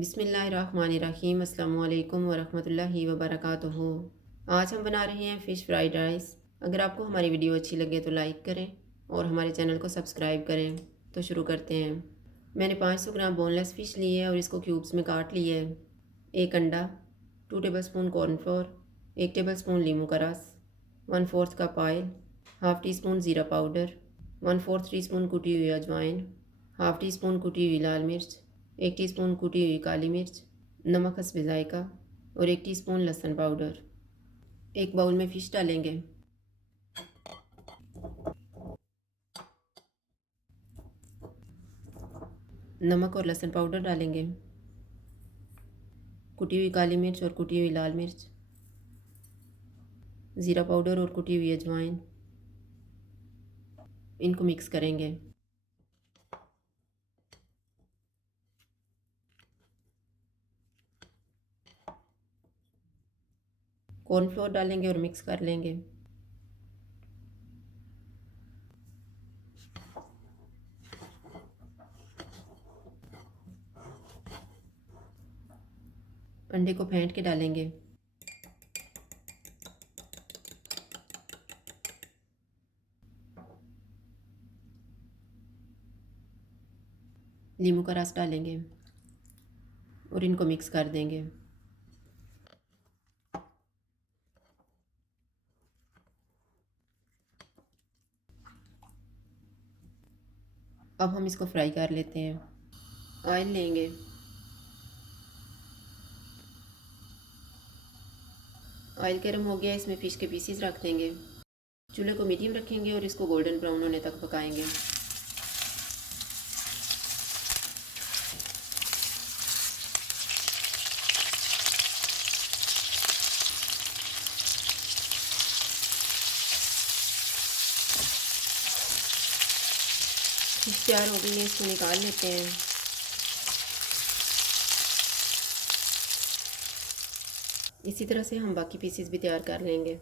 बिस्मिल्लाहिर्रहमानिर्रहीम अस्सलामुअलैकुम वरहमतुल्लाहि वबरकातुहू। आज हम बना रहे हैं फ़िश फ्राइड राइस। अगर आपको हमारी वीडियो अच्छी लगे तो लाइक करें और हमारे चैनल को सब्सक्राइब करें। तो शुरू करते हैं। मैंने 500 ग्राम बोनलेस फ़िश ली है और इसको क्यूब्स में काट लिया है। एक अंडा, 2 टेबलस्पून कॉर्नफ्लोर, 1 टेबलस्पून लीमू का रस, 1/4 cup oil, half tea spoon ज़ीरा पाउडर, 1/4 टीस्पून कुटी हुई अजवाइन, हाफ़ टी स्पून कुटी हुई लाल मिर्च, 1 टीस्पून कुटी हुई काली मिर्च, नमक हस्बे जायका और 1 टीस्पून लहसुन पाउडर। एक बाउल में फ़िश डालेंगे। नमक और लहसुन पाउडर डालेंगे। कुटी हुई काली मिर्च और कुटी हुई लाल मिर्च, ज़ीरा पाउडर और कुटी हुई अजवाइन, इनको मिक्स करेंगे। कॉर्नफ्लोर डालेंगे और मिक्स कर लेंगे। अंडे को फेंट के डालेंगे। नींबू का रस डालेंगे और इनको मिक्स कर देंगे। अब हम इसको फ्राई कर लेते हैं। ऑयल लेंगे। ऑयल गर्म हो गया, इसमें फ़िश के पीसीज रख देंगे। चूल्हे को मीडियम रखेंगे और इसको गोल्डन ब्राउन होने तक पकाएंगे। फिश तैयार हो गई है, इसको निकाल लेते हैं। इसी तरह से हम बाकी पीसेस भी तैयार कर लेंगे।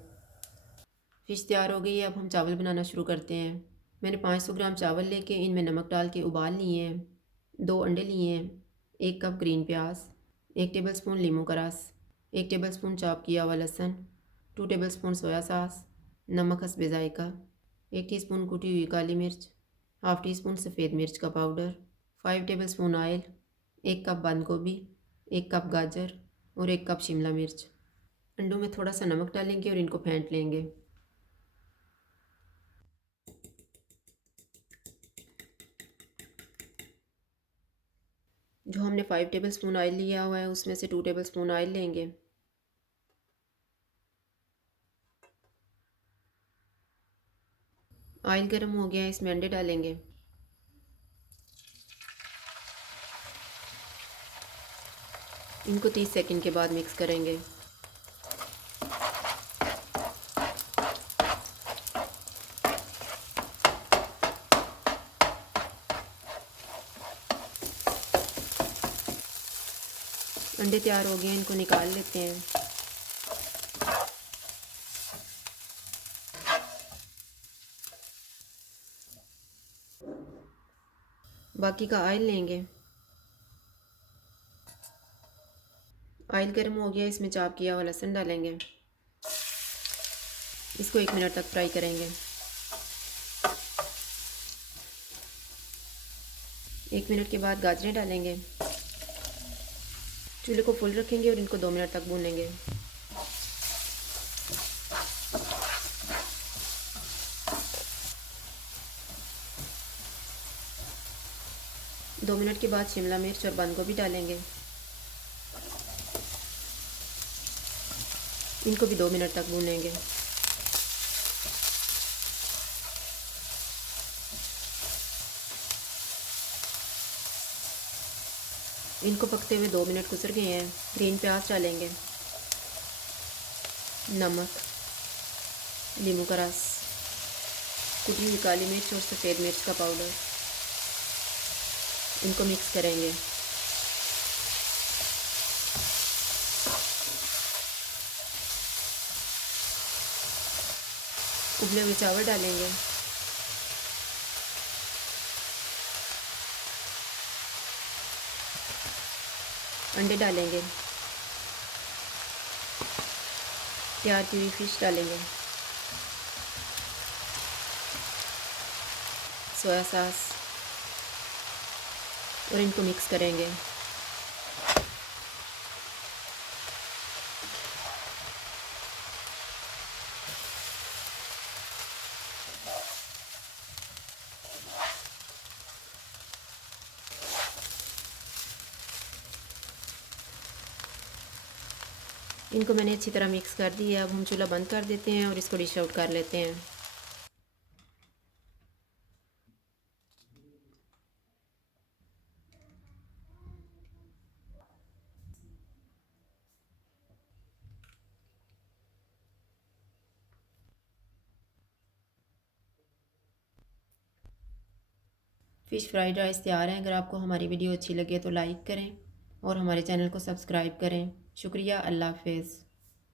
फ़िश तैयार हो गई है, अब हम चावल बनाना शुरू करते हैं। मैंने 500 ग्राम चावल लेके इनमें नमक डाल के उबाल लिए हैं। 2 अंडे लिए हैं, 1 कप ग्रीन प्याज, 1 टेबलस्पून लीमू का रस, 1 टेबलस्पून चॉप किया हुआ लहसुन, 2 टेबलस्पून सोया सॉस, नमक हस्बे जायका, 1 टीस्पून कुटी हुई काली मिर्च, हाफ़ टी स्पून सफ़ेद मिर्च का पाउडर, 5 टेबलस्पून ऑयल, 1 कप बंद गोभी, 1 कप गाजर और 1 कप शिमला मिर्च। अंडों में थोड़ा सा नमक डालेंगे और इनको फेंट लेंगे। जो हमने 5 टेबलस्पून ऑयल लिया हुआ है उसमें से 2 टेबलस्पून ऑयल लेंगे। ऑयल गर्म हो गया है, इसमें अंडे डालेंगे। इनको 30 सेकंड के बाद मिक्स करेंगे। अंडे तैयार हो गए हैं, इनको निकाल लेते हैं। बाकी का ऑयल लेंगे। ऑयल गर्म हो गया, इसमें चॉप किया हुआ लहसुन डालेंगे। इसको 1 मिनट तक फ्राई करेंगे। 1 मिनट के बाद गाजरें डालेंगे। चूल्हे को फुल रखेंगे और इनको 2 मिनट तक भूनेंगे। दो मिनट के बाद शिमला मिर्च और बंद गोभी डालेंगे। इनको भी 2 मिनट तक भूनेंगे। इनको पकते हुए 2 मिनट गुजर गए हैं। ग्रीन प्याज डालेंगे, नमक, नींबू का रस, कुटी हुई काली मिर्च और सफ़ेद मिर्च का पाउडर, इनको मिक्स करेंगे। उबले हुए चावल डालेंगे। अंडे डालेंगे, तैयार की हुई फ़िश डालेंगे, सोया सॉस और इनको मिक्स करेंगे। इनको मैंने अच्छी तरह मिक्स कर दिया। अब हम चूल्हा बंद कर देते हैं और इसको डिश आउट कर लेते हैं। फ़िश फ्राइड राइस तैयार है। अगर आपको हमारी वीडियो अच्छी लगे तो लाइक करें और हमारे चैनल को सब्सक्राइब करें। शुक्रिया। अल्लाह हाफ़िज़।